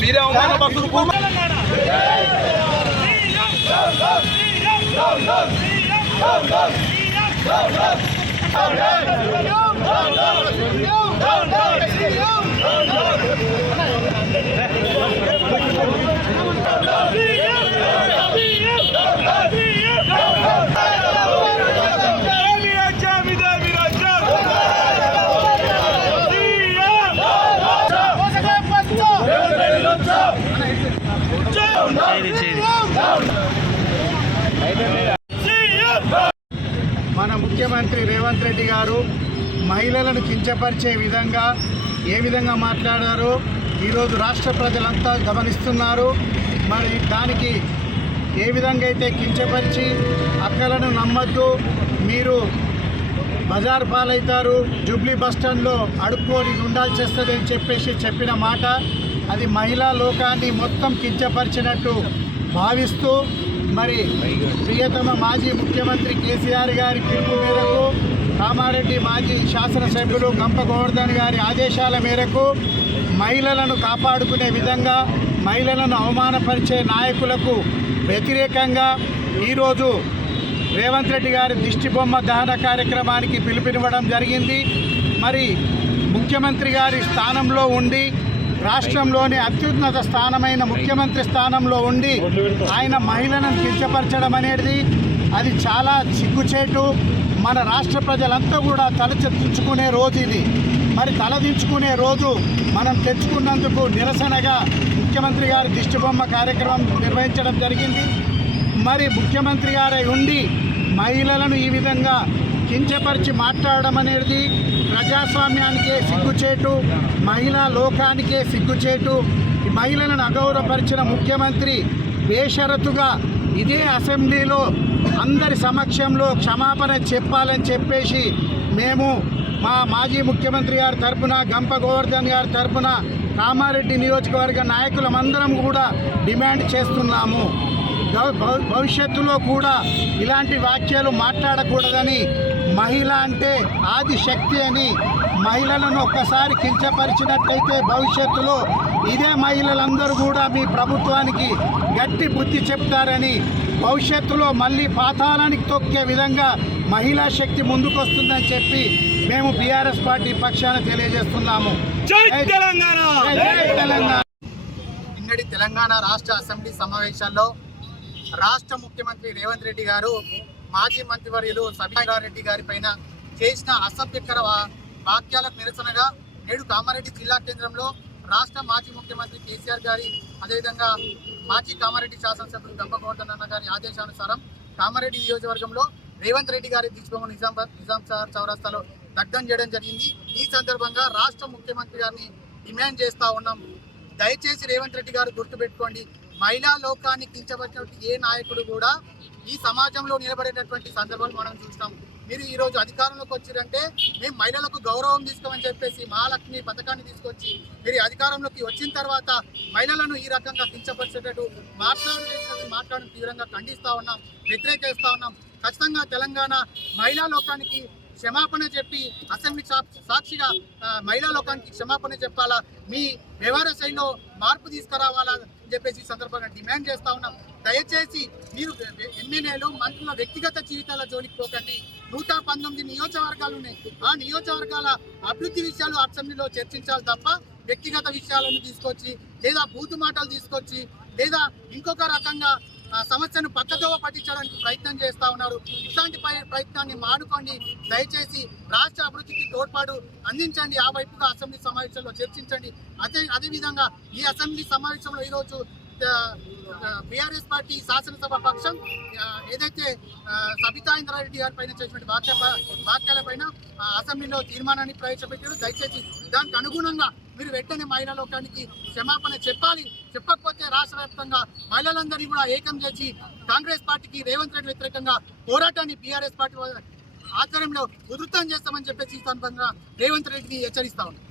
మీరే అవమాన బస్సులు భూమి ముఖ్యమంత్రి రేవంత్ రెడ్డి గారు మహిళలను కించపరిచే విధంగా ఏ విధంగా మాట్లాడారో ఈరోజు రాష్ట్ర ప్రజలంతా గమనిస్తున్నారు. మరి దానికి ఏ విధంగా అయితే కించపరిచి అక్కలను నమ్మద్దు మీరు బజార్ పాలవుతారు జూబ్లీ బస్టాండ్లో అడుక్కొని ఉండాల్సి వస్తుంది అని చెప్పేసి చెప్పిన మాట అది మహిళా లోకాన్ని మొత్తం కించపరిచినట్టు భావిస్తూ మరి ప్రియతమ మాజీ ముఖ్యమంత్రి కేసీఆర్ గారి పిలుపు మేరకు కామారెడ్డి మాజీ శాసనసభ్యులు గంప గోవర్ధన్ గారి ఆదేశాల మేరకు మహిళలను కాపాడుకునే విధంగా మహిళలను అవమానపరిచే నాయకులకు వ్యతిరేకంగా ఈరోజు రేవంత్ రెడ్డి గారి దిష్టిబొమ్మ దహన కార్యక్రమానికి పిలుపునివ్వడం జరిగింది. మరి ముఖ్యమంత్రి గారి స్థానంలో ఉండి రాష్ట్రంలోని అత్యున్నత స్థానమైన ముఖ్యమంత్రి స్థానంలో ఉండి ఆయన మహిళలను కించపరచడం అనేది అది చాలా చిగ్గుచేటు. మన రాష్ట్ర ప్రజలంతా కూడా తలచెత్తించుకునే రోజు ఇది. మరి తలదించుకునే రోజు మనం తెచ్చుకున్నందుకు నిరసనగా ముఖ్యమంత్రి గారి దిష్టిబొమ్మ కార్యక్రమం నిర్వహించడం జరిగింది. మరి ముఖ్యమంత్రి గారై ఉండి మహిళలను ఈ విధంగా కించపరిచి మాట్లాడడం అనేది ప్రజాస్వామ్యానికే సిగ్గుచేటు మహిళా లోకానికే సిగ్గుచేటు మహిళలను అగౌరవపరిచిన ముఖ్యమంత్రి బేషరతుగా ఇదే అసెంబ్లీలో అందరి సమక్షంలో క్షమాపణ చెప్పాలని చెప్పేసి మేము మా మాజీ ముఖ్యమంత్రి గారి తరపున గంప గోవర్ధన్ గారి తరపున కామారెడ్డి నియోజకవర్గ నాయకులమందరం కూడా డిమాండ్ చేస్తున్నాము. భవిష్యత్తులో కూడా ఇలాంటి వాక్యాలు మాట్లాడకూడదని మహిళ అంటే ఆది శక్తి అని మహిళలను ఒక్కసారి కించపరిచినట్టయితే భవిష్యత్తులో ఇదే మహిళలందరూ కూడా మీ ప్రభుత్వానికి గట్టి బుద్ధి చెప్తారని భవిష్యత్తులో మళ్ళీ పాతాళానికి తొక్కే విధంగా మహిళా శక్తి ముందుకొస్తుందని చెప్పి మేము బీఆర్ఎస్ పార్టీ పక్షాన తెలియజేస్తున్నాము. జై తెలంగాణ! జై తెలంగాణ! నిన్నటి తెలంగాణ రాష్ట్ర అసెంబ్లీ సమావేశాల్లో రాష్ట్ర ముఖ్యమంత్రి రేవంత్ రెడ్డి గారు మాజీ మంత్రివర్యులు రెడ్డి గారి పైన చేసిన అసభ్యకర వాక్యాలకు నిరసనగా నేడు కామారెడ్డి జిల్లా కేంద్రంలో రాష్ట్ర మాజీ ముఖ్యమంత్రి కేసీఆర్ గారి అదేవిధంగా మాజీ కామారెడ్డి శాసనసభ్యులు గంప గోవర్ధన్ అన్న గారి ఆదేశానుసారం కామారెడ్డి నియోజకవర్గంలో రేవంత్ రెడ్డి గారి దిష్టిబొమ్మ నిజామాబాద్ నిజాం సార్ చౌరస్తాలో దగ్ధం చేయడం జరిగింది. ఈ సందర్భంగా రాష్ట్ర ముఖ్యమంత్రి గారిని డిమాండ్ చేస్తూ ఉన్నాం. దయచేసి రేవంత్ రెడ్డి గారు గుర్తుపెట్టుకోండి. మహిళా లోకాన్ని కించబడినటువంటి ఏ నాయకుడు కూడా ఈ సమాజంలో నిలబడేటటువంటి సందర్భాలు మనం చూస్తాం. మీరు ఈరోజు అధికారంలోకి వచ్చారంటే మేము మహిళలకు గౌరవం తీసుకోమని చెప్పేసి మహాలక్ష్మి పథకాన్ని తీసుకొచ్చి మీరు అధికారంలోకి వచ్చిన తర్వాత మహిళలను ఈ రకంగా కించపరిచేటట్టు మాట్లాడేటట్టు మాట్లాడడం తీవ్రంగా ఖండిస్తా ఉన్నాం వ్యతిరేకిస్తా ఉన్నాం. ఖచ్చితంగా తెలంగాణ మహిళా లోకానికి క్షమాపణ చెప్పి అసెంబ్లీ సాక్షిగా మహిళా లోకానికి క్షమాపణ చెప్పాలా? మీ వ్యవహార శైలిలో మార్పు తీసుకురావాలా అని చెప్పేసి సందర్భంగా డిమాండ్ చేస్తా ఉన్నాం. దయచేసి మీరు ఎమ్మెల్యేలు మంత్రుల వ్యక్తిగత జీవితాల జోలికి పోకండి. నూట పంతొమ్మిది నియోజకవర్గాలు ఉన్నాయి. ఆ నియోజకవర్గాల అభివృద్ధి విషయాలు అసెంబ్లీలో చర్చించాలి తప్ప వ్యక్తిగత విషయాలను తీసుకొచ్చి లేదా బూతు మాటలు తీసుకొచ్చి లేదా ఇంకొక రకంగా సమస్యను పక్కదోవ పట్టించడానికి ప్రయత్నం చేస్తా ఉన్నారు. ఇట్లాంటి పై- ప్రయత్నాన్ని మానుకోండి. దయచేసి రాష్ట్ర అభివృద్ధికి తోడ్పాటు అందించండి. ఆ వైపుగా అసెంబ్లీ సమావేశంలో చర్చించండి. అదే అదేవిధంగా ఈ అసెంబ్లీ సమావేశంలో ఈరోజు బీఆర్ఎస్ పార్టీ శాసనసభ పక్షం ఏదైతే సబితా ఇంద్రారెడ్డి గారి పైన చేసినటువంటి వాక్య వాక్యాలపైన అసెంబ్లీలో తీర్మానాన్ని ప్రవేశపెట్టారు. దయచేసి దానికి అనుగుణంగా మీరు వెంటనే మహిళా లోకానికి క్షమాపణ చెప్పాలి. చెప్పకపోతే రాష్ట్ర వ్యాప్తంగా మహిళలందరినీ కూడా ఏకం చేసి కాంగ్రెస్ పార్టీకి రేవంత్ రెడ్డి వ్యతిరేకంగా పోరాటాన్ని బీఆర్ఎస్ పార్టీ ఆధ్వర్యంలో ఉధృతం చేస్తామని చెప్పేసి ఈ సందర్భంగా రేవంత్ రెడ్డిని హెచ్చరిస్తా ఉన్నాం.